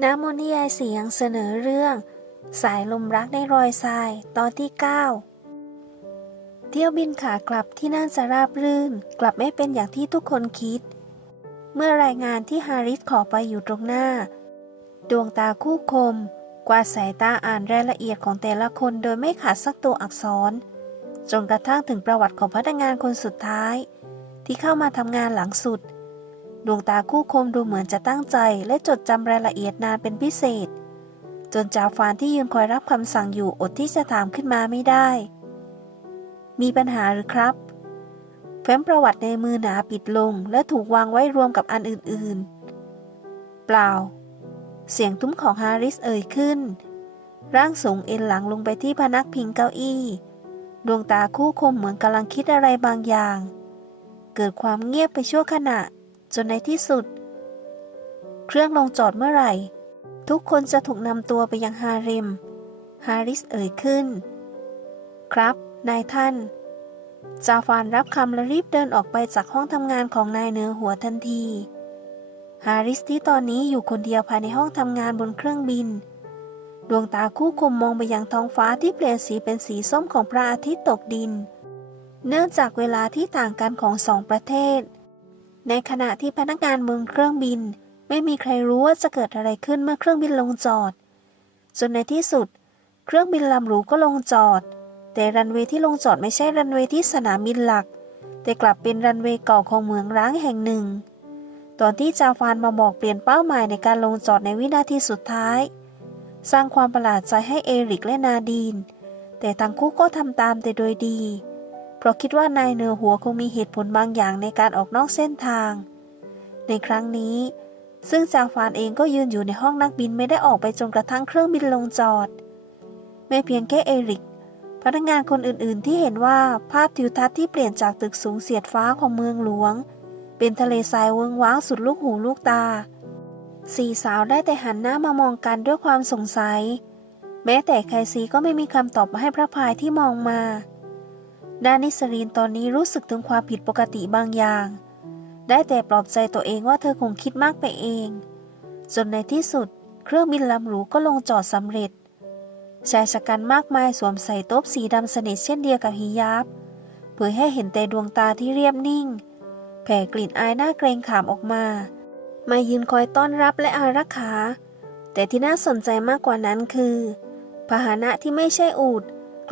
น้ำมนต์นิยายเสียงเสนอเรื่อง สายลมรักในรอยทราย ตอนที่ 9 เที่ยวบินขากลับที่น่าจะราบรื่น กลับไม่เป็นอย่างที่ทุกคนคิด เมื่อรายงานที่ฮาริสขอไปอยู่ตรงหน้า ดวงตาคู่คม กวาดสายตาอ่านรายละเอียดของแต่ละคนโดยไม่ขาดสักตัวอักษร จนกระทั่งถึงประวัติของพนักงานคนสุดท้าย ที่เข้ามาทำงานหลังสุด ดวงตาคู่คมดูเหมือนจะตั้งใจ และจดจำรายละเอียดนานเป็นพิเศษ จนจาฟานที่ยืนคอยรับคำสั่งอยู่อดที่จะถามขึ้นมาไม่ได้ มีปัญหาหรือครับแฟ้มประวัติในมือหนาปิดลง และถูกวางไว้รวมกับอันอื่นๆ เปล่า เสียงทุ้มของฮาริสเอ่ยขึ้น ร่างสูงเอ็นหลังลงไปที่พนักพิงเก้าอี้ ดวงตาคู่คมเหมือนกำลังคิดอะไรบางอย่าง เกิดความเงียบไปชั่วขณะ จนในที่สุด เครื่องลงจอดเมื่อไหร่ ทุกคนจะถูกนำตัวไปยังฮาเร็ม ฮาริสเอ่ยขึ้น ครับ นายท่าน จาฟานรับคำและรีบเดินออกไปจากห้องทำงานของนายเนือหัวทันที ฮาริสที่ตอนนี้อยู่คนเดียวภายในห้องทำงานบนเครื่องบิน ดวงตาคู่คมมองไปยังท้องฟ้าที่เปลี่ยนสีเป็นสีส้มของพระอาทิตย์ตกดิน เนื่องจากเวลาที่ต่างกันของสองประเทศ ในขณะที่พนักงานบนเครื่องบิน ไม่มีใครรู้ว่าจะเกิดอะไรขึ้นเมื่อเครื่องบินลงจอด จนในที่สุด เครื่องบินลำหรูก็ลงจอด แต่รันเวย์ที่ลงจอดไม่ใช่รันเวย์ที่สนามบินหลัก แต่กลับเป็นรันเวย์เก่าของเมืองร้างแห่งหนึ่ง ตอนที่จาฟานมาบอกเปลี่ยนเป้าหมายในการลงจอดในวินาทีสุดท้าย สร้างความประหลาดใจให้เอริกและนาดีน แต่ทั้งคู่ก็ทำตามแต่โดยดี เพราะคิดว่านายเนือหัวคงมีเหตุผลบางอย่างในการออกนอกเส้นทาง ในครั้งนี้ ซึ่งจาฟานเองก็ยืนอยู่ในห้องนักบินไม่ได้ออกไปจนกระทั่งเครื่องบินลงจอดไม่เพียงแค่เอริก พนักงานคนอื่นๆ ที่เห็นว่าภาพทิวทัศน์ที่เปลี่ยนจากตึกสูงเสียดฟ้าของเมืองหลวง เป็นทะเลทรายเวิงว้างสุดลูกหูลูกตา สี่สาวได้แต่หันหน้ามามองกันด้วยความสงสัย แม้แต่ไครซีก็ไม่มีคำตอบมาให้พระพายที่มองมา ดานิสรีนตอนนี้รู้สึกถึงความผิดปกติบางอย่าง ได้แต่ปลอบใจตัวเองว่าเธอคงคิดมากไปเอง จนในที่สุด เครื่องบินลำหรูก็ลงจอดสำเร็จ ชายชะกันมากมายสวมใส่โต๊บสีดำสนิทเช่นเดียวกับฮิยาบเผยให้เห็นแต่ดวงตาที่เรียบนิ่ง แผ่กลิ่นอายหน้าเกรงขามออกมา มายืนคอยต้อนรับและอารักขา แต่ที่น่าสนใจมากกว่านั้นคือ พาหนะที่ไม่ใช่อูด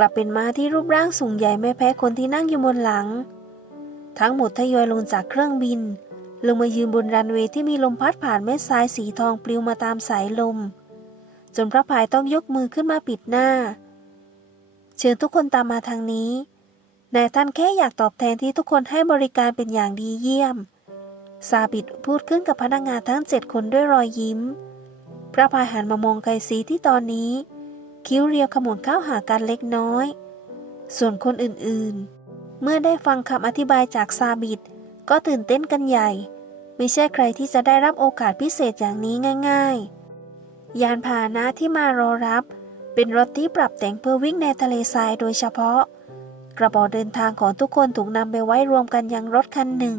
กลับเป็นม้าที่รูปร่างสูงใหญ่ไม่แพ้คนที่นั่งอยู่บนหลัง ทั้งหมดทยอยลงจากเครื่องบิน ลงมายืนบนรันเวย์ที่มีลมพัดผ่านเม็ดทรายสีทองปลิวมาตามสายลม จนพระพายต้องยกมือขึ้นมาปิดหน้า เชิญทุกคนตามมาทางนี้นายท่านแค่อยากตอบแทนที่ทุกคนให้บริการเป็นอย่างดีเยี่ยม ซาบิดพูดขึ้นกับพนักงานทั้งเจ็ดคนด้วยรอยยิ้ม พระพายหันมามองไกซีที่ตอนนี้ คิ้วเรียวขมวดเข้าหากันเล็กน้อย ส่วนคนอื่นๆ เมื่อได้ฟังคำอธิบายจากซาบิดก็ตื่นเต้นกันใหญ่ ไม่ใช่ใครที่จะได้รับโอกาสพิเศษอย่างนี้ง่าย ๆ ยานพาหนะที่มารอรับ เป็นรถที่ปรับแต่งเพื่อวิ่งในทะเลทรายโดยเฉพาะ กระเป๋าเดินทางของทุกคนถูกนำไปไว้รวมกันยังรถคันหนึ่ง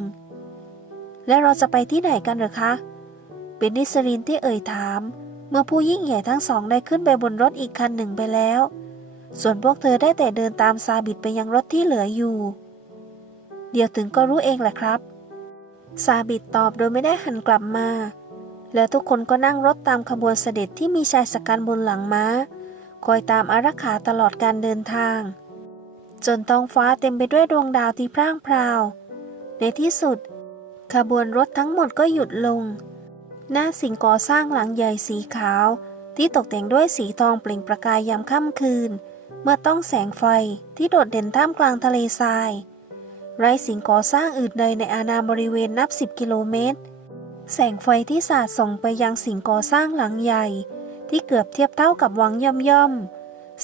และเราจะไปที่ไหนกันหรอคะ เป็นนิสรินที่เอ่ยถาม เมื่อผู้ยิ่งใหญ่ทั้งสองได้ขึ้นไปบนรถอีกคันหนึ่งไปแล้ว ส่วนพวกเธอได้แต่เดินตามซาบิดไปยังรถที่เหลืออยู่ เดี๋ยวถึงก็รู้เองแหละครับ ซาบิดตอบโดยไม่ได้หันกลับมา แล้วทุกคนก็นั่งรถตามขบวนเสด็จที่มีชายสกันบนหลังม้า คอยตามอารักขาตลอดการเดินทาง จนท้องฟ้าเต็มไปด้วยดวงดาวที่พร่างพราว ในที่สุด ขบวนรถทั้งหมดก็หยุดลง หน้าสิ่งก่อสร้างหลังใหญ่สีขาว ที่ตกแต่งด้วยสีทองเปล่งประกายยามค่ำคืน เมื่อต้องแสงไฟที่โดดเด่นท่ามกลางทะเลทราย ไร้สิ่งก่อสร้างอื่นใดในอาณาบริเวณนับสิบกิโลเมตร แสงไฟที่สาดส่องไปยังสิ่งก่อสร้างหลังใหญ่ ที่เกือบเทียบเท่ากับวังย่อมย่อม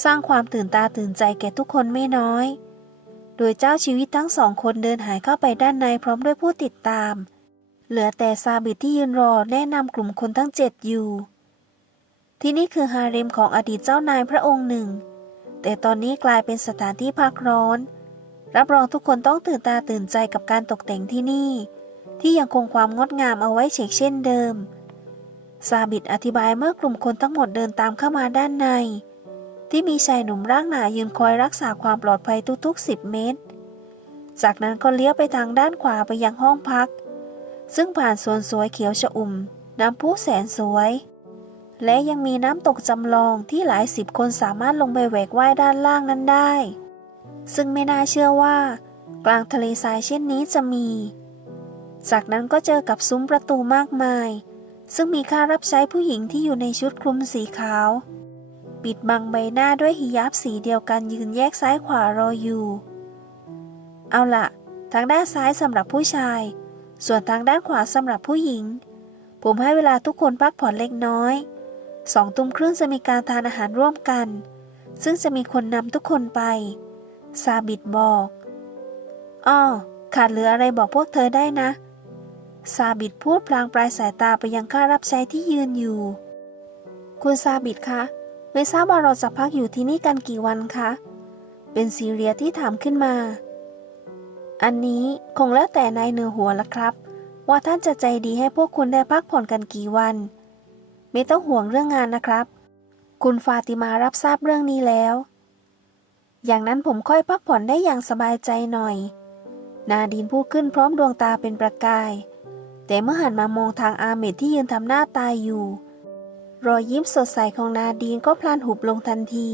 สร้างความตื่นตาตื่นใจแก่ทุกคนไม่น้อย โดยเจ้าชีวิตทั้งสองคนเดินหายเข้าไปด้านในพร้อมด้วยผู้ติดตาม เหลือแต่ซาบิดที่ยืนรอแนะนำกลุ่มคนทั้งเจ็ดอยู่ ที่นี่คือฮาเร็มของอดีตเจ้านายพระองค์หนึ่ง แต่ตอนนี้กลายเป็นสถานที่พักร้อน รับรองทุกคนต้องตื่นตาตื่นใจกับการตกแต่งที่นี่ ที่ยังคงความงดงามเอาไว้เฉกเช่นเดิม ซาบิดอธิบายเมื่อกลุ่มคนทั้งหมดเดินตามเข้ามาด้านใน ที่มีชายหนุ่มร่างหนายืนคอยรักษาความปลอดภัยทุกๆ 10 เมตร จากนั้นก็เลี้ยวไปทางด้านขวาไปยังห้องพัก ซึ่งผ่านสวนสวยเขียวชอุ่ม น้ำพุแสนสวย และยังมีน้ำตกจำลองที่หลายสิบคนสามารถลงไปแหวกว่ายด้านล่างนั้นได้ ซึ่งไม่น่าเชื่อว่า กลางทะเลทรายเช่นนี้จะมี จากนั้นก็เจอกับซุ้มประตูมากมาย ซึ่งมีค่ารับใช้ผู้หญิงที่อยู่ในชุดคลุมสีขาว ปิดบังใบหน้าด้วยฮิญาบสีเดียวกันยืนแยกซ้ายขวารออยู่ เอาล่ะทางด้านซ้ายสำหรับผู้ชาย ส่วนทางด้านขวาสำหรับผู้หญิง ผมให้เวลาทุกคนพักผ่อนเล็กน้อยสองตุ้มครึ่งจะมีการทานอาหารร่วมกัน ซึ่งจะมีคนนำทุกคนไป ซาบิดบอกอ้อขาดเหลืออะไรบอกพวกเธอได้นะ ซาบิดพูดพลางปลายสายตาไปยังข้ารับใช้ที่ยืนอยู่ คุณซาบิดคะไม่ทราบว่าเราจะพักอยู่ที่นี่กันกี่วันคะ เป็นซีเรียที่ถามขึ้นมา อันนี้คงแล้วแต่นายเหนือหัวละครับ ว่าท่านจะใจดีให้พวกคุณได้พักผ่อนกันกี่วัน ไม่ต้องห่วงเรื่องงานนะครับ คุณฟาติมารับทราบเรื่องนี้แล้ว อย่างนั้นผมค่อยพักผ่อนได้อย่างสบายใจหน่อย นาดีนพูดขึ้นพร้อมดวงตาเป็นประกาย แต่เมื่อหันมามองทางอาเมดที่ยืนทำหน้าตายอยู่ รอยยิ้มสดใสของนาดีนก็พลันหุบลงทันที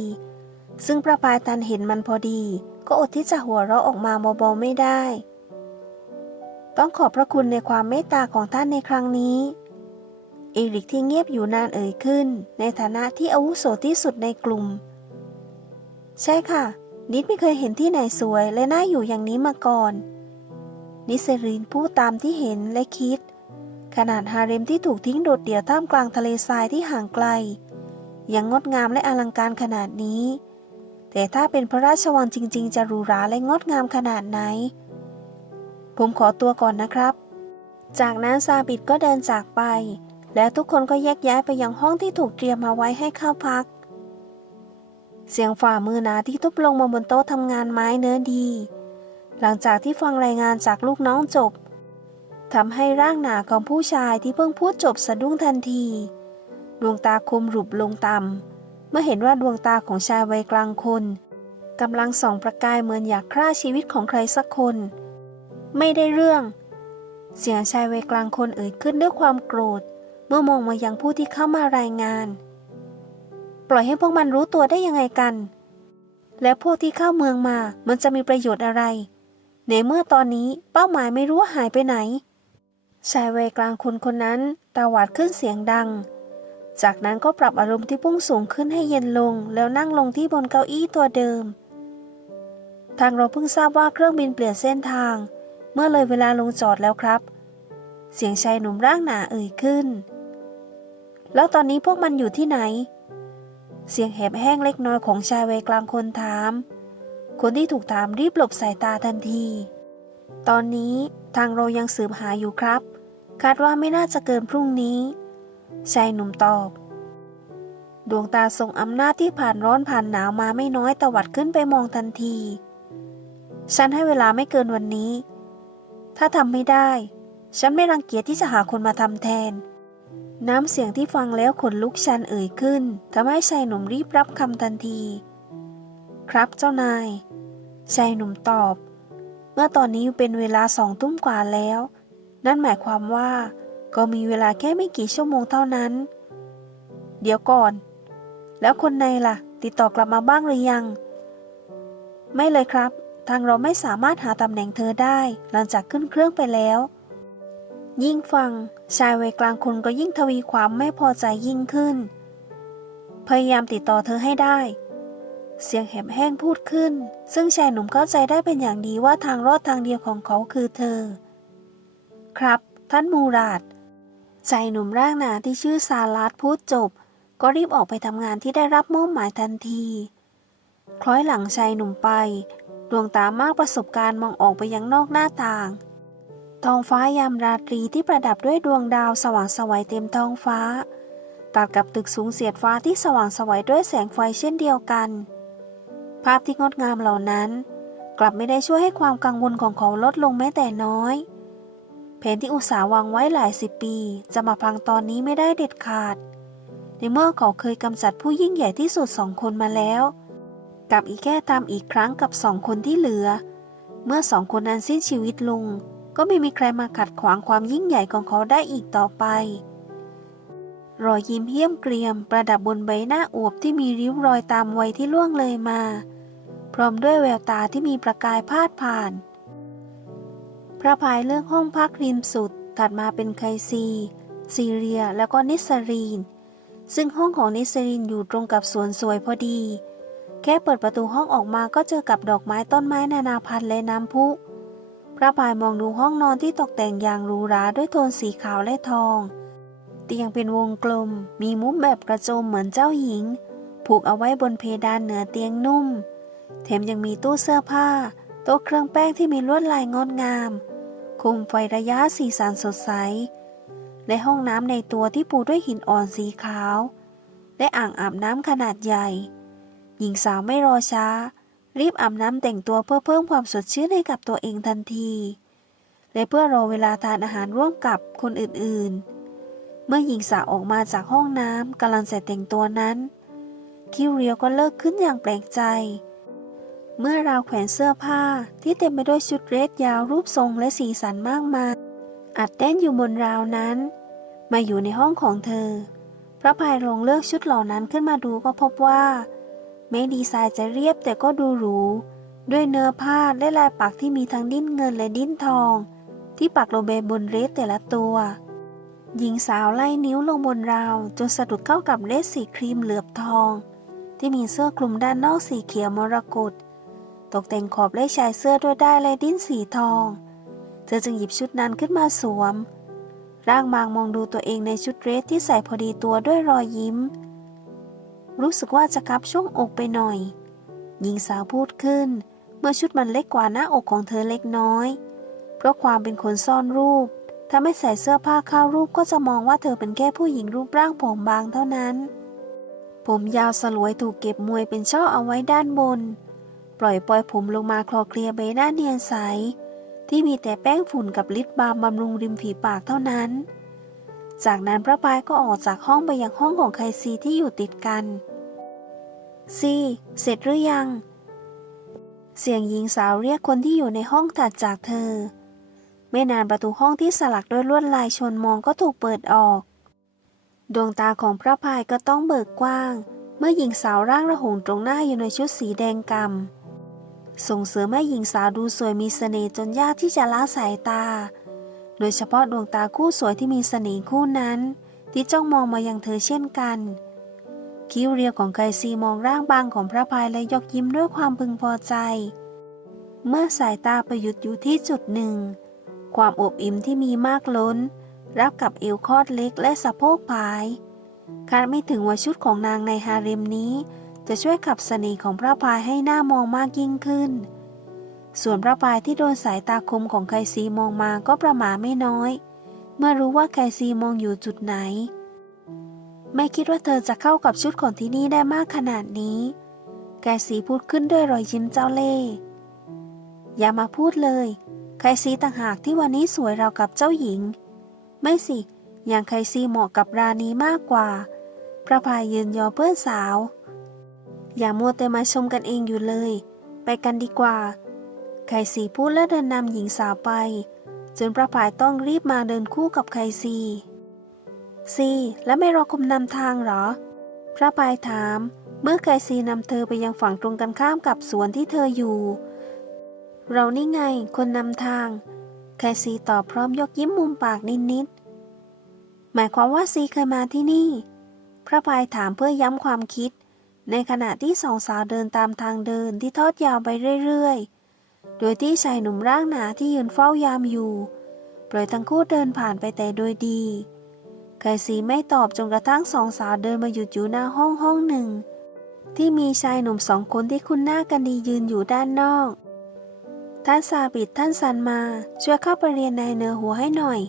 ซึ่งประปายตันเห็นมันพอดี ก็อดที่จะหัวเราะออกมาเบาๆไม่ได้ ต้องขอบพระคุณในความเมตตาของท่านในครั้งนี้เอริกที่เงียบอยู่นานเอ่ยขึ้น ในฐานะที่อาวุโสที่สุดในกลุ่ม ใช่ค่ะ นิดไม่เคยเห็นที่ไหนสวยและน่าอยู่อย่างนี้มาก่อน นิเซรินพูดตามที่เห็นและคิด ขนาดฮาเร็มที่ถูกทิ้งโดดเดี่ยวท่ามกลางทะเลทรายที่ห่างไกล ยังงดงามและอลังการขนาดนี้ แต่ถ้าเป็นพระราชวังจริง ๆ จะหรูหราและงดงามขนาดไหน ผมขอตัวก่อนนะครับ จากนั้นซาบิดก็เดินจากไป และทุกคนก็แยกย้ายไปยังห้องที่ถูกเตรียมมาไว้ให้เข้าพัก เสียงฝ่ามือหนาที่ทุบลงมาบนโต๊ะทำงานไม้เนื้อดี หลังจากที่ฟังรายงานจากลูกน้องจบทำให้ร่างหนาของผู้ชายที่เพิ่งพูดจบสะดุ้งทันที ดวงตาคมหลุบลงต่ำ มื่อเห็นว่าดวงตาของชายวัยกลางคนกำลังส่องประกายเหมือนอยากฆ่าชีวิตของใครสักคน ไม่ได้เรื่อง เสียงชายวัยกลางคนเอ่ยขึ้นด้วยความโกรธ เมื่อมองมายังผู้ที่เข้ามารายงาน ปล่อยให้พวกมันรู้ตัวได้ยังไงกัน และพวกที่เข้าเมืองมามันจะมีประโยชน์อะไร ในเมื่อตอนนี้เป้าหมายไม่รู้ว่าหายไปไหน ชายวัยกลางคนคนนั้นตาหวาดขึ้นเสียงดัง จากนั้นก็ปรับอารมณ์ที่พุ่งสูงขึ้นให้เย็นลง แล้วนั่งลงที่บนเก้าอี้ตัวเดิม ทางเราเพิ่งทราบว่าเครื่องบินเปลี่ยนเส้นทาง เมื่อเลยเวลาลงจอดแล้วครับ เสียงชายหนุ่มร่างหนาเอ่ยขึ้น แล้วตอนนี้พวกมันอยู่ที่ไหน เสียงแหบแห้งเล็กน้อยของชายวัยกลางคนถาม คนที่ถูกถามรีบหลบสายตาทันที ตอนนี้ทางเรายังสืบหาอยู่ครับ คาดว่าไม่น่าจะเกินพรุ่งนี้ ชายหนุ่มตอบ ดวงตาทรงอำนาจที่ผ่านร้อนผ่านหนาวมาไม่น้อยตวัดขึ้นไปมองทันที ฉันให้เวลาไม่เกินวันนี้ ถ้าทำไม่ได้ ฉันไม่รังเกียจที่จะหาคนมาทำแทน น้ำเสียงที่ฟังแล้วขนลุกชันเอ่ยขึ้นทำให้ชายหนุ่มรีบรับคำทันที ครับเจ้านายชายหนุ่มตอบ เมื่อตอนนี้เป็นเวลาสองทุ่มกว่าแล้ว นั่นหมายความว่า ก็มีเวลาแค่ไม่กี่ชั่วโมงเท่านั้น เดี๋ยวก่อน แล้วคนในล่ะ ติดต่อกลับมาบ้างหรือยัง ไม่เลยครับ ทางเราไม่สามารถหาตำแหน่งเธอได้ หลังจากขึ้นเครื่องไปแล้ว ยิ่งฟัง ชายวัยกลางคนก็ยิ่งทวีความไม่พอใจยิ่งขึ้น พยายามติดต่อเธอให้ได้ เสียงแหบแห้งพูดขึ้น ซึ่งชายหนุ่มเข้าใจได้เป็นอย่างดีว่าทางรอดทางเดียวของเขาคือเธอ ครับท่านมูราด ชายหนุ่มร่างหนาที่ชื่อซาลาดพูดจบ ก็รีบออกไปทำงานที่ได้รับมอบหมายทันที คล้อยหลังชายหนุ่มไป ดวงตามากประสบการณ์มองออกไปยังนอกหน้าต่าง ท้องฟ้ายามราตรีที่ประดับด้วยดวงดาวสว่างสวัยเต็มท้องฟ้า ตัดกับตึกสูงเสียดฟ้าที่สว่างสวัยด้วยแสงไฟเช่นเดียวกัน ภาพที่งดงามเหล่านั้น กลับไม่ได้ช่วยให้ความกังวลของเขาลดลงแม้แต่น้อย นที่อุตสาห์วางไว้หลายสิบปี จะมาพังตอนนี้ไม่ได้เด็ดขาด ในเมื่อเขาเคยกำจัดผู้ยิ่งใหญ่ที่สุดสองคนมาแล้ว กับอีแค่ตามอีกครั้งกับสองคนที่เหลือ เมื่อสองคนนั้นสิ้นชีวิตลง ก็ไม่มีใครมาขัดขวางความยิ่งใหญ่ของเขาได้อีกต่อไป รอยยิ้มเหี้ยมเกรียม ประดับบนใบหน้าอวบที่มีริ้วรอยตามวัยที่ล่วงเลยมา พร้อมด้วยแววตาที่มีประกายพาดผ่าน ระพายเลือกห้องพักริมสุด ถัดมาเป็นไคซี ซีเรีย แล้วก็นิสรีน ซึ่งห้องของนิสรีนอยู่ตรงกับสวนสวยพอดี แค่เปิดประตูห้องออกมาก็เจอกับดอกไม้ต้นไม้นานาพันธุ์และน้ำพุ พระพายมองดูห้องนอนที่ตกแต่งอย่างหรูหราด้วยโทนสีขาวและทอง เตียงเป็นวงกลม มีมุ้งแบบกระโจมเหมือนเจ้าหญิง ผูกเอาไว้บนเพดานเหนือเตียงนุ่ม แถมยังมีตู้เสื้อผ้าโต๊ะเครื่องแป้งที่มีลวดลายงดงาม คมไฟระยะสีสันสดใส และห้องน้ำในตัวที่ปูด้วยหินอ่อนสีขาว และอ่างอาบน้ำขนาดใหญ่ หญิงสาวไม่รอช้า รีบอาบน้ำแต่งตัวเพื่อเพิ่มความสดชื่นให้กับตัวเองทันที และเพื่อรอเวลาทานอาหารร่วมกับคนอื่นๆ เมื่อหญิงสาวออกมาจากห้องน้ำกำลังใส่แต่งตัวนั้น คิวเรียวก็เลิกขึ้นอย่างแปลกใจ เมื่อราวแขวนเสื้อผ้าที่เต็มไปด้วยชุดเรสยาวรูปทรงและสีสันมากมายอัดแน่นอยู่บนราวนั้น มาอยู่ในห้องของเธอ พระพายลงเลือกชุดเหล่านั้นขึ้นมาดูก็พบว่าแม้ดีไซน์จะเรียบแต่ก็ดูหรู ด้วยเนื้อผ้าและลายปักที่มีทั้งดิ้นเงินและดิ้นทอง ที่ปักลงไปบนเรสแต่ละตัว หญิงสาวไล่นิ้วลงบนราว จนสะดุดเข้ากับเรสสีครีมเหลือบทอง ที่มีเสื้อคลุมด้านนอกสีเขียวมรกต ตกแต่งขอบและชายเสื้อด้วยได้ายดิ้นสีทอง เธอจึงหยิบชุดนั้นขึ้นมาสวม ร่างบางมองดูตัวเองในชุดเดรสที่ใส่พอดีตัวด้วยรอยยิ้ม รู้สึกว่าจะคับช่วงอกไปหน่อย หญิงสาวพูดขึ้น เมื่อชุดมันเล็กกว่าหน้าอกของเธอเล็กน้อย เพราะความเป็นคนซ่อนรูป ถ้าไม่ใส่เสื้อผ้าเข้ารูปก็จะมองว่าเธอเป็นแค่ผู้หญิงรูปร่างผอมบางเท่านั้น ผมยาวสลวยถูกเก็บมวยเป็นช่อเอาไว้ด้านบน ปล่อยปล่อยผมลงมาคลอเคลียใบหน้าเนียนใส ที่มีแต่แป้งฝุ่นกับลิปบาล์มบำรุงริมฝีปากเท่านั้น จากนั้นพระพายก็ออกจากห้องไปยังห้องของไคซีที่อยู่ติดกันซีเสร็จหรือยัง เสียงหญิงสาวเรียกคนที่อยู่ในห้องถัดจากเธอ ไม่นานประตูห้องที่สลักด้วยลวดลายชนมองก็ถูกเปิดออก ดวงตาของพระพายก็ต้องเบิกกว้าง เมื่อหญิงสาวร่างระหงตรงหน้าอยู่ในชุดสีแดงกำ ส่งเสริมให้หญิงสาวดูสวยมีเสน่ห์จนยากที่จะละสายตา โดยเฉพาะดวงตาคู่สวยที่มีเสน่ห์คู่นั้น ที่จ้องมองมายังเธอเช่นกัน คิ้วเรียวของไกซีมองร่างบางของพระพายและยกยิ้มด้วยความพึงพอใจ เมื่อสายตาประยุทธ์อยู่ที่จุดหนึ่ง ความอบอิ่มที่มีมากล้น รับกับเอวคอดเล็กและสะโพกผายคาดไม่ถึงว่าชุดของนางในฮาเร็มนี้ จะช่วยขับสน่ห์ของพระพายให้หน้ามองมากยิ่งขึ้น ส่วนพระพายที่โดนสายตาคมของไคซีมองมาก็ประหม่าไม่น้อย เมื่อรู้ว่าไคซีมองอยู่จุดไหน ไม่คิดว่าเธอจะเข้ากับชุดของที่นี่ได้มากขนาดนี้ ไคซีพูดขึ้นด้วยรอยยิ้มเจ้าเล่ห์อย่ามาพูดเลย ไคซีต่างหากที่วันนี้สวยเราวกับเจ้าหญิง ไม่สิ อย่างไคซีเหมาะกับราณีมากกว่า พระพายยืนยอเพื่อนสาว อย่ามัวแต่มาชมกันเองอยู่เลย ไปกันดีกว่าไคซีพูดและเดินนำหญิงสาวไป จนพระพายต้องรีบมาเดินคู่กับไคซีซีแล้วไม่รอคุมนำทางเหรอ พระพายถาม เมื่อไคซีนำเธอไปยังฝั่งตรงกันข้ามกับสวนที่เธออยู่ เรานี่ไงคนนำทางไคซีตอบพร้อมยกยิ้มมุมปากนิดๆ หมายความว่าซีเคยมาที่นี่ พระพายถามเพื่อย้ำความคิด ในขณะที่สองสาวเดินตามทางเดินที่ทอดยาวไปเรื่อยๆ โดยที่ชายหนุ่มร่างหนาที่ยืนเฝ้ายามอยู่ ปล่อยทั้งคู่เดินผ่านไปแต่โดยดีไคซีไม่ตอบจนกระทั่งสองสาวเดินมาหยุดอยู่หน้าห้องห้องหนึ่ง ที่มีชายหนุ่มสองคนที่คุ้นหน้ากันดียืนอยู่ด้านนอก ท่านซาบิดท่านซันมาช่วยเข้าไปเรียนในเนอหัวให้หน่อย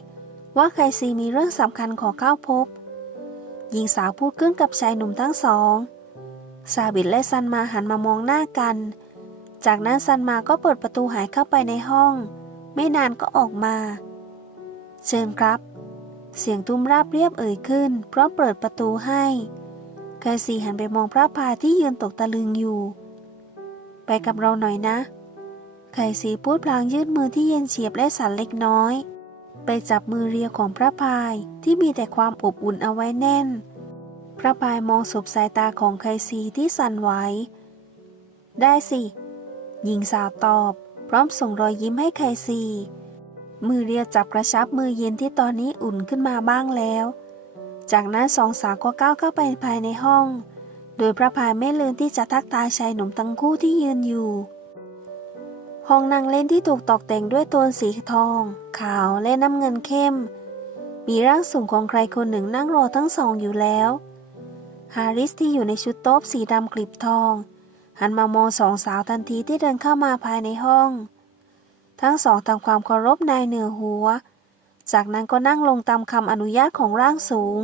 ว่าไคซีมีเรื่องสำคัญขอเข้าพบ หญิงสาวพูดขึ้นกับชายหนุ่มทั้งสอง ซาบิดและซันมาหันมามองหน้ากัน จากนั้นซันมาก็เปิดประตูหายเข้าไปในห้อง ไม่นานก็ออกมา เชิญครับ เสียงตุ้มราบเรียบเอ่ยขึ้น พร้อมเปิดประตูให้ไคซีหันไปมองพระพายที่ยืนตกตะลึงอยู่ ไปกับเราหน่อยนะไข่สีพูดพลางยืดมือที่เย็นเฉียบและสั่นเล็กน้อย ไปจับมือเรียของพระพายที่มีแต่ความอบอุ่นเอาไว้แน่น พระพายมองสบสายตาของไคซีที่สั่นไหว ได้สิ หญิงสาวตอบ พร้อมส่งรอยยิ้มให้ไคซี มือเรียวจับกระชับมือเย็นที่ตอนนี้อุ่นขึ้นมาบ้างแล้ว จากนั้นสองสาวก็ก้าวเข้าไปภายในห้อง โดยพระพายไม่ลืมที่จะทักทายชายหนุ่มทั้งคู่ที่ยืนอยู่ ห้องนั่งเล่นที่ถูกตกแต่งด้วยโทนสีทอง ขาวและน้ำเงินเข้มมีร่างสูงของใครคนหนึ่งนั่งรอทั้งสองอยู่แล้ว ฮาริสที่อยู่ในชุดโต๊บสีดำกลิบทอง หันมามองสองสาวทันทีที่เดินเข้ามาภายในห้อง ทั้งสองทำความเคารพนายเหนือหัว จากนั้นก็นั่งลงตามคำอนุญาตของร่างสูง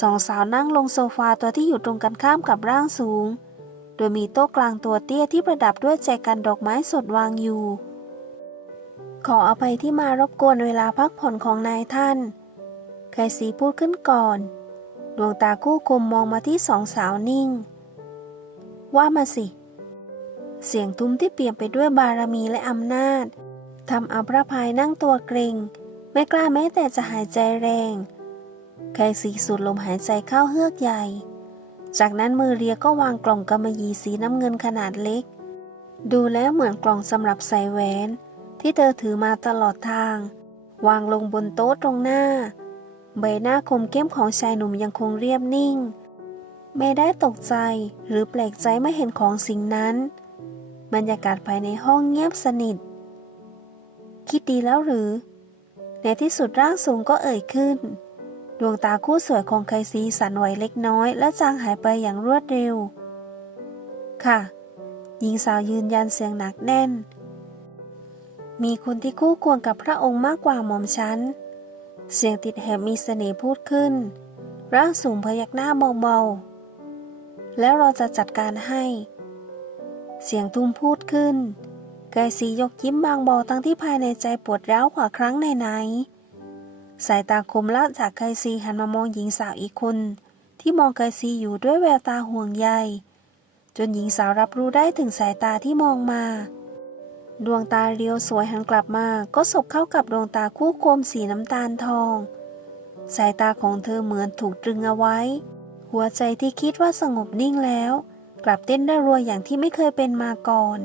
สองสาวนั่งลงโซฟาตัวที่อยู่ตรงกันข้ามกับร่างสูง โดยมีโต๊ะกลางตัวเตี้ยที่ประดับด้วยแจกันดอกไม้สดวางอยู่ ขออภัยที่มารบกวนเวลาพักผ่อนของนายท่านไคสีพูดขึ้นก่อน ดวงตาคู่กลมมองมาที่สองสาวนิ่ง ว่ามาสิ เสียงทุ้มที่เปลี่ยมไปด้วยบารมีและอำนาจทำเอาพระพายนั่งตัวเกรงไม่กล้าแม้แต่จะหายใจแรงไคสีสูดลมหายใจเข้าเฮือกใหญ่ จากนั้นมือเรียก็วางกล่องกำมะหยี่สีน้ำเงินขนาดเล็ก ดูแล้วเหมือนกล่องสำหรับใส่แหวน ที่เธอถือมาตลอดทาง วางลงบนโต๊ะตรงหน้า ใบหน้าคมเข้มของชายหนุ่มยังคงเรียบนิ่ง ไม่ได้ตกใจหรือแปลกใจไม่เห็นของสิ่งนั้น บรรยากาศภายในห้องเงียบสนิท คิดดีแล้วหรือ ในที่สุดร่างสูงก็เอ่ยขึ้น ดวงตาคู่สวยของไคซีสั่นไหวเล็กน้อย และจางหายไปอย่างรวดเร็ว ค่ะหญิงสาวยืนยันเสียงหนักแน่น มีคนที่คู่ควรกับพระองค์มากกว่าหม่อมฉัน เสียงติดแหบมีเสน่ห์พูดขึ้น ร่างสูงพยักหน้าเบาๆ แล้วเราจะจัดการให้ เสียงตุ้มพูดขึ้นไกรสียกยิ้มบางเบาทั้งที่ภายในใจปวดร้าวกว่าครั้งไหนๆ สายตาคมละจากไกรสีหันมามองหญิงสาวอีกคน ที่มองไกรสีอยู่ด้วยแววตาห่วงใย จนหญิงสาวรับรู้ได้ถึงสายตาที่มองมา ดวงตาเรียวสวยหันกลับมาก็สบเข้ากับดวงตาคู่โคมสีน้ำตาลทอง สายตาของเธอเหมือนถูกตรึงเอาไว้ หัวใจที่คิดว่าสงบนิ่งแล้ว กลับเต้นได้รัวอย่างที่ไม่เคยเป็นมาก่อน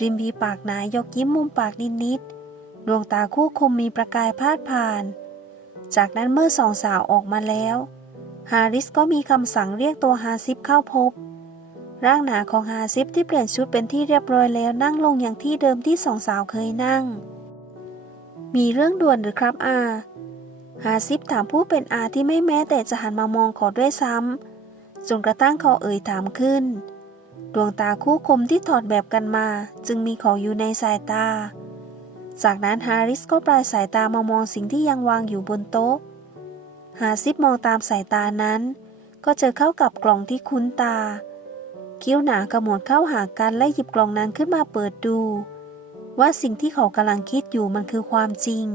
ริมพีปากหนายกยิ้มมุมปากนิดๆดวงตาคู่คมมีประกายพาดผ่าน จากนั้นเมื่อสองสาวออกมาแล้ว ฮาริสก็มีคำสั่งเรียกตัวฮาซิปเข้าพบ ร่างหนาของฮาซิปที่เปลี่ยนชุดเป็นที่เรียบร้อยแล้วนั่งลงอย่างที่เดิมที่สองสาวเคยนั่ง มีเรื่องด่วนหรือครับอาฮาซิปถามผู้เป็นอาที่ไม่แม้แต่จะหันมามองเขอด้วยซ้ำจนกระทั่งเขาเอ่ยถามขึ้น ดวงตาคู่คมที่ถอดแบบกันมา จึงมีของอยู่ในสายตา จากนั้นฮาริสก็ปลายสายตามามองสิ่งที่ยังวางอยู่บนโต๊ะฮาซิปมองตามสายตานั้น ก็เจอเข้ากับกล่องที่คุ้นตา คิ้วหนาขมวดเข้าหากันและหยิบกล่องนั้นขึ้นมาเปิดดู ว่าสิ่งที่เขากำลังคิดอยู่มันคือความจริง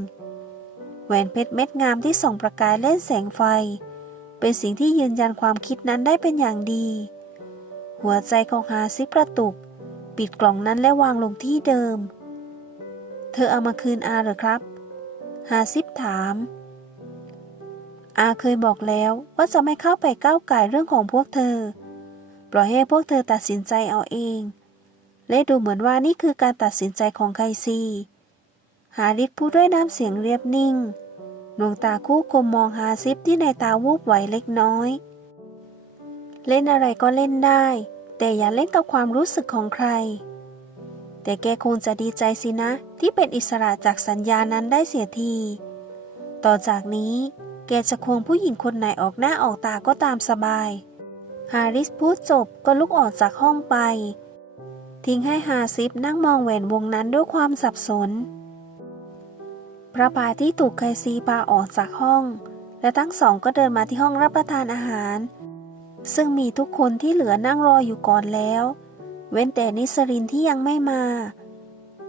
แหวนเพชรเม็ดงามที่ส่องประกายเล่นแสงไฟ เป็นสิ่งที่ยืนยันความคิดนั้นได้เป็นอย่างดี หัวใจของฮาซิปกระตุก ปิดกล่องนั้นและวางลงที่เดิม เธอเอามาคืนอาหรือครับฮาซิปถามอาเคยบอกแล้วว่าจะไม่เข้าไปก้าวไก่เรื่องของพวกเธอ ปล่อยให้พวกเธอตัดสินใจเอาเอง และดูเหมือนว่านี่คือการตัดสินใจของไคซี ฮาริสพูดด้วยน้ำเสียงเรียบนิ่ง ดวงตาคู่คมมองฮาซิปที่ในตาวูบไหวเล็กน้อย เล่นอะไรก็เล่นได้ แต่อย่าเล่นกับความรู้สึกของใคร แต่แกคงจะดีใจสินะ ที่เป็นอิสระจากสัญญานั้นได้เสียที ต่อจากนี้ แกจะควงผู้หญิงคนไหนออกหน้าออกตาก็ตามสบาย ฮาริสพูดจบก็ลุกออกจากห้องไป ทิ้งให้ฮาซิปนั่งมองแหวนวงนั้นด้วยความสับสน พระพาที่ถูกไคซีพาออกจากห้อง และทั้งสองก็เดินมาที่ห้องรับประทานอาหาร ซึ่งมีทุกคนที่เหลือนั่งรออยู่ก่อนแล้ว เว้นแต่นิสรินที่ยังไม่มา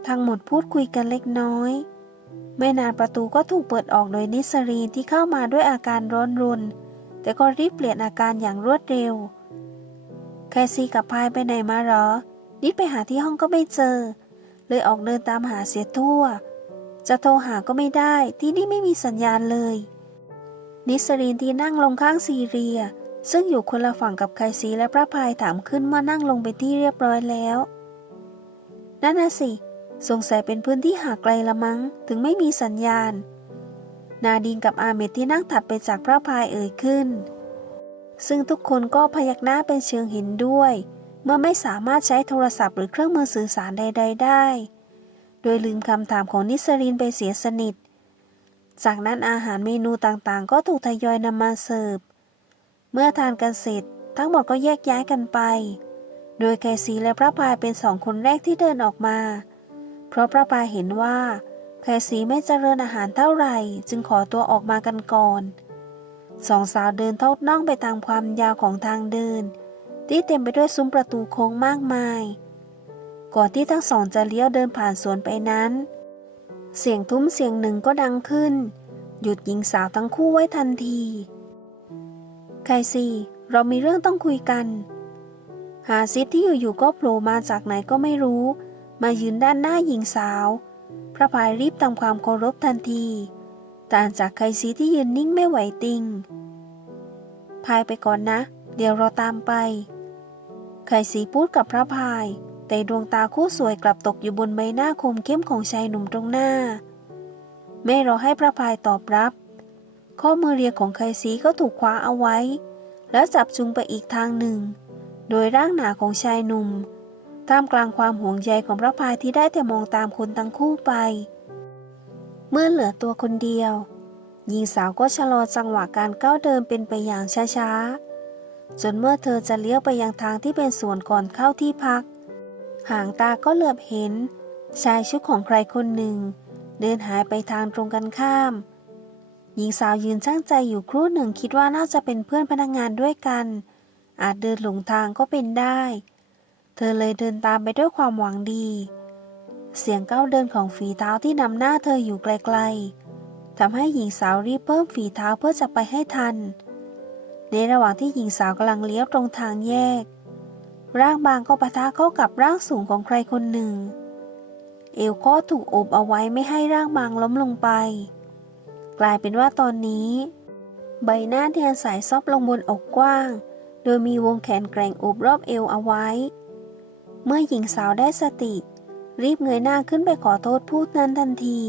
ทั้งหมดพูดคุยกันเล็กน้อย ไม่นานประตูก็ถูกเปิดออกโดยนิสรีนที่เข้ามาด้วยอาการร้อนรุน แต่ก็รีบเปลี่ยนอาการอย่างรวดเร็ว แคซีกับพายไปไหนมาหรอนิดไปหาที่ห้องก็ไม่เจอ เลยออกเดินตามหาเสียทั่ว จะโทรหาก็ไม่ได้ ที่นี่ไม่มีสัญญาณเลย นิสรีนที่นั่งลงข้างซีเรีย ซึ่งอยู่คนละฝั่งกับไคซีและพระพายถามขึ้นเมื่อนั่งลงเป็นที่เรียบร้อยแล้ว นั่นน่ะสิ สงสัยเป็นพื้นที่ห่างไกลละมั้ง ถึงไม่มีสัญญาณ นาดีนกับอาเมดที่นั่งถัดไปจากพระพายเอ่ยขึ้น ซึ่งทุกคนก็พยักหน้าเป็นเชิงเห็นด้วย เมื่อไม่สามารถใช้โทรศัพท์หรือเครื่องมือสื่อสารใด ๆ ได้ โดยลืมคำถามของนิสรินไปเสียสนิท จากนั้นอาหารเมนูต่างๆ ก็ถูกทยอยนำมาเสิร์ฟ เมื่อทานกันเสร็จ ทั้งหมดก็แยกย้ายกันไป โดยไกซีและพระพายเป็นสองคนแรกที่เดินออกมา เพราะพระพายเห็นว่า ไกซีไม่เจริญอาหารเท่าไหร่ จึงขอตัวออกมากันก่อนสองสาวเดินทอดน่องไปตามความยาวของทางเดิน ที่เต็มไปด้วยซุ้มประตูโค้งมากมาย ก่อนที่ทั้งสองจะเลี้ยวเดินผ่านสวนไปนั้น เสียงทุ้มเสียงหนึ่งก็ดังขึ้น หยุดหญิงสาวทั้งคู่ไว้ทันทีไคซีเรามีเรื่องต้องคุยกัน หาซิดที่อยู่ๆก็โผล่มาจากไหนก็ไม่รู้ มายืนด้านหน้าหญิงสาว ระพายรีบทำความเคารพทันที ต่างจากไคซีที่ยืนนิ่งไม่ไหวติง พายไปก่อนนะ เดี๋ยวเราตามไป ไคซีพูดกับพระพาย แต่ดวงตาคู่สวยกลับตกอยู่บนใบหน้าคมเข้มของชายหนุ่มตรงหน้าไม่รอให้พระพายตอบรับ ข้อมือเรียของไคซีก็ถูกคว้าเอาไว้ แล้วจับจุงไปอีกทางหนึ่ง โดยร่างหนาของชายหนุ่ม ท่ามกลางความห่วงใยของพระพายที่ได้แต่มองตามคนทั้งคู่ไป เมื่อเหลือตัวคนเดียว หญิงสาวก็ชะลอจังหวะการก้าวเดินเป็นไปอย่างช้าๆ จนเมื่อเธอจะเลี้ยวไปยังทางที่เป็นสวนก่อนเข้าที่พัก หางตาก็เหลือบเห็น ชายชุดของใครคนหนึ่ง เดินหายไปทางตรงกันข้าม หญิงสาวยืนช่างใจอยู่ครู่หนึ่งคิดว่าน่าจะเป็นเพื่อนพนักงานด้วยกัน อาจเดินหลงทางก็เป็นได้ เธอเลยเดินตามไปด้วยความหวังดี เสียงก้าวเดินของฝีเท้าที่นำหน้าเธออยู่ไกลๆทำให้หญิงสาวรีบเพิ่มฝีเท้าเพื่อจะไปให้ทัน ในระหว่างที่หญิงสาวกำลังเลี้ยวตรงทางแยก ร่างบางก็ปะทะเข้ากับร่างสูงของใครคนหนึ่ง เอวก็ถูกอบเอาไว้ไม่ให้ร่างบางล้มลงไป กลายเป็นว่าตอนนี้ ใบหน้าเทียนสายซอบลงบนอกกว้าง โดยมีวงแขนแกร่งอบรอบเอวเอาไว้ เมื่อหญิงสาวได้สติ รีบเงยหน้าขึ้นไปขอโทษพูดนั้นทันที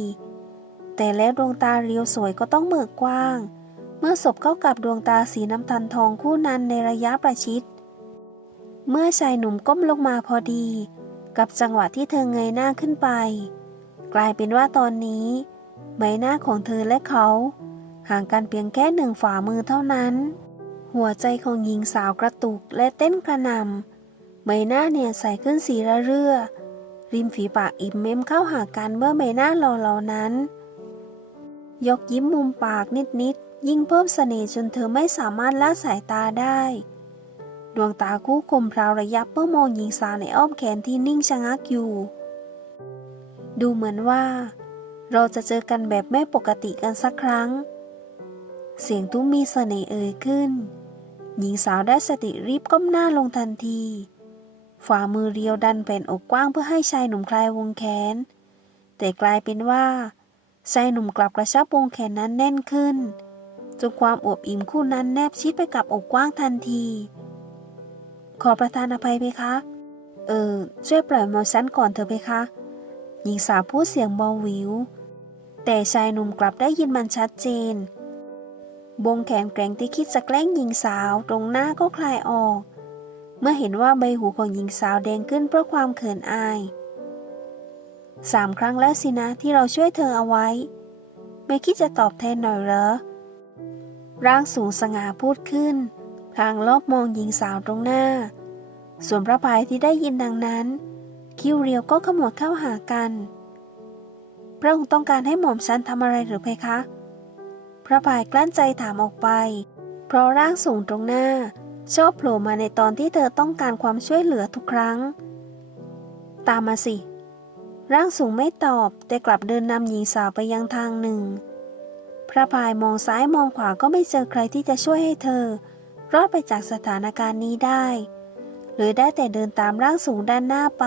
แต่แล้วดวงตาเรียวสวยก็ต้องเบิกกว้าง เมื่อศพเข้ากับดวงตาสีน้ำตาลทองคู่นั้นในระยะประชิด เมื่อชายหนุ่มก้มลงมาพอดี กับจังหวะที่เธอเงยหน้าขึ้นไป กลายเป็นว่าตอนนี้ ใบหน้าของเธอและเขา ห่างกันเพียงแค่หนึ่งฝ่ามือเท่านั้น หัวใจของหญิงสาวกระตุกและเต้นกระหน่ำ ใบหน้าเนี่ยใสขึ้นสีระเรื่อ ริมฝีปากอิ่มเม้มเข้าหากันเมื่อใบหน้าหล่อๆนั้น ยกยิ้มมุมปากนิดๆ ยิ่งเพิ่มเสน่ห์จนเธอไม่สามารถละสายตาได้ ดวงตาคู่คมพราวระยับเมื่อมองหญิงสาวในอ้อมแขนที่นิ่งชะงักอยู่ ดูเหมือนว่า เราจะเจอกันแบบไม่ปกติกันสักครั้ง เสียงตุ้มมีเสน่ห์เอ่ยขึ้น หญิงสาวได้สติรีบก้มหน้าลงทันที ฝ่ามือเรียวดันแผ่นอกกว้างเพื่อให้ชายหนุ่มคลายวงแขน แต่กลายเป็นว่าชายหนุ่มกลับกระชับวงแขนนั้นแน่นขึ้นจนความอวบอิ่มคู่นั้นแนบชิดไปกับอกกว้างทันที ขอประทานอภัยเพคะ เออ ช่วยปล่อยมอฉันก่อนเถอะเพคะ หญิงสาวพูดเสียงเบาวิว แต่ชายหนุ่มกลับได้ยินมันชัดเจนบงแขนแกร่งที่คิดจะแกล้งหญิงสาวตรงหน้าก็คลายออก เมื่อเห็นว่าใบหูของหญิงสาวแดงขึ้นเพราะความเขินอายสามครั้งแล้วสินะที่เราช่วยเธอเอาไว้ ไม่คิดจะตอบแทนหน่อยเหรอ ร่างสูงสง่าพูดขึ้นพลางรอบมองหญิงสาวตรงหน้า ส่วนพระพายที่ได้ยินดังนั้น คิ้วเรียวก็ขมวดเข้าหากัน พระองค์ต้องการให้หม่อมฉันทำอะไรหรือเพคะ พระพายกลั้นใจถามออกไป เพราะร่างสูงตรงหน้า ชอบโผล่มาในตอนที่เธอต้องการความช่วยเหลือทุกครั้ง ตามมาสิ ร่างสูงไม่ตอบ แต่กลับเดินนำหญิงสาวไปยังทางหนึ่ง พระพายมองซ้ายมองขวาก็ไม่เจอใครที่จะช่วยให้เธอ รอดไปจากสถานการณ์นี้ได้หรือได้แต่เดินตามร่างสูงด้านหน้าไป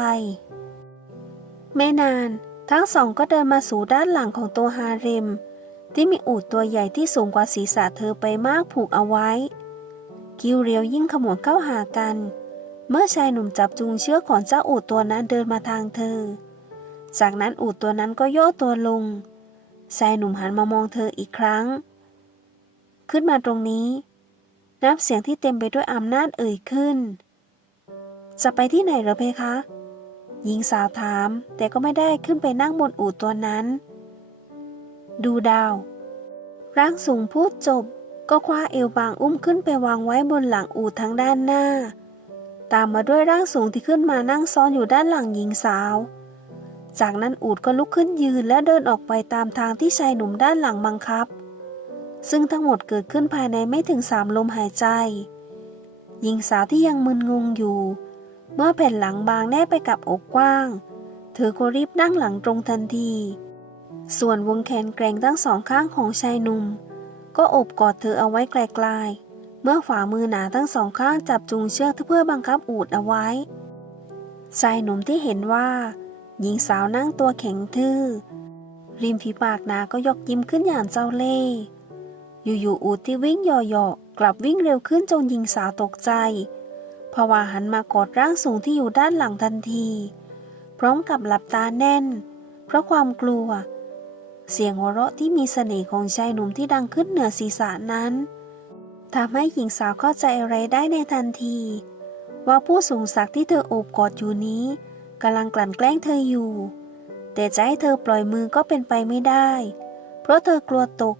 ไม่นาน ทั้งสองก็เดินมาสู่ด้านหลังของตัวฮาเร็ม ที่มีอูฐตัวใหญ่ที่สูงกว่าศีรษะเธอไปมากผูกเอาไว้ กิวเรียวยิ่งขมวดเข้าหากัน เมื่อชายหนุ่มจับจูงเชือกของเจ้าอูฐตัวนั้นเดินมาทางเธอ จากนั้นอูฐตัวนั้นก็ย่อตัวลง ชายหนุ่มหันมามองเธออีกครั้ง ขึ้นมาตรงนี้ นับเสียงที่เต็มไปด้วยอำนาจเอ่ยขึ้น จะไปที่ไหนเหรอเพคะ หญิงสาวถาม แต่ก็ไม่ได้ขึ้นไปนั่งบนอูฐตัวนั้น ดูดาว ร่างสูงพูดจบ ก็คว้าเอวบางอุ้มขึ้นไปวางไว้บนหลังอูฐทั้งด้านหน้า ตามมาด้วยร่างสูงที่ขึ้นมานั่งซ้อนอยู่ด้านหลังหญิงสาว จากนั้นอูฐก็ลุกขึ้นยืนและเดินออกไปตามทางที่ชายหนุ่มด้านหลังบังคับ ซึ่งทั้งหมดเกิดขึ้นภายในไม่ถึงสามลมหายใจ หญิงสาวที่ยังมึนงงอยู่ เมื่อแผ่นหลังบางแนบไปกับอกกว้าง เธอก็รีบนั่งหลังตรงทันที ส่วนวงแขนแกร่งทั้งสองข้างของชายหนุ่ม ก็โอบกอดเธอเอาไว้ไกลๆ เมื่อฝ่ามือหนาทั้งสองข้างจับจูงเชือกเพื่อบังคับอูดเอาไว้ชายหนุ่มที่เห็นว่า หญิงสาวนั่งตัวแข็งทื่อ ริมฝีปากหนาก็ยกยิ้มขึ้นอย่างเจ้าเล่ห์อยู่ๆอูดที่วิ่งหยาะๆกลับวิ่งเร็วขึ้นจนหญิงสาวตกใจเพราะว่าหันมากอดร่างสูงที่อยู่ด้านหลังทันที พร้อมกับหลับตาแน่น เพราะความกลัว เสียงหัวเราะที่มีเสน่ห์ของชายหนุ่มที่ดังขึ้นเหนือศีรษะนั้นทำให้หญิงสาวเข้าใจอะไรได้ในทันที ว่าผู้สูงศักดิ์ที่เธอโอบกอดอยู่นี้กำลังกลั่นแกล้งเธออยู่ แต่จะให้เธอปล่อยมือก็เป็นไปไม่ได้ เพราะเธอกลัวตก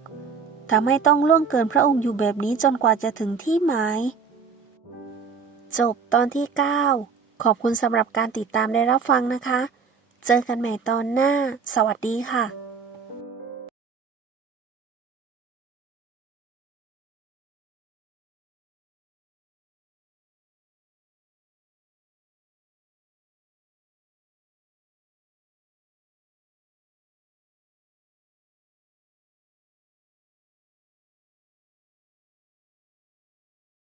ทำให้ต้องล่วงเกินพระองค์อยู่แบบนี้จนกว่าจะถึงที่หมาย จบตอนที่ 9 ขอบคุณสำหรับการติดตามได้รับฟังนะคะ เจอกันใหม่ตอนหน้า สวัสดีค่ะ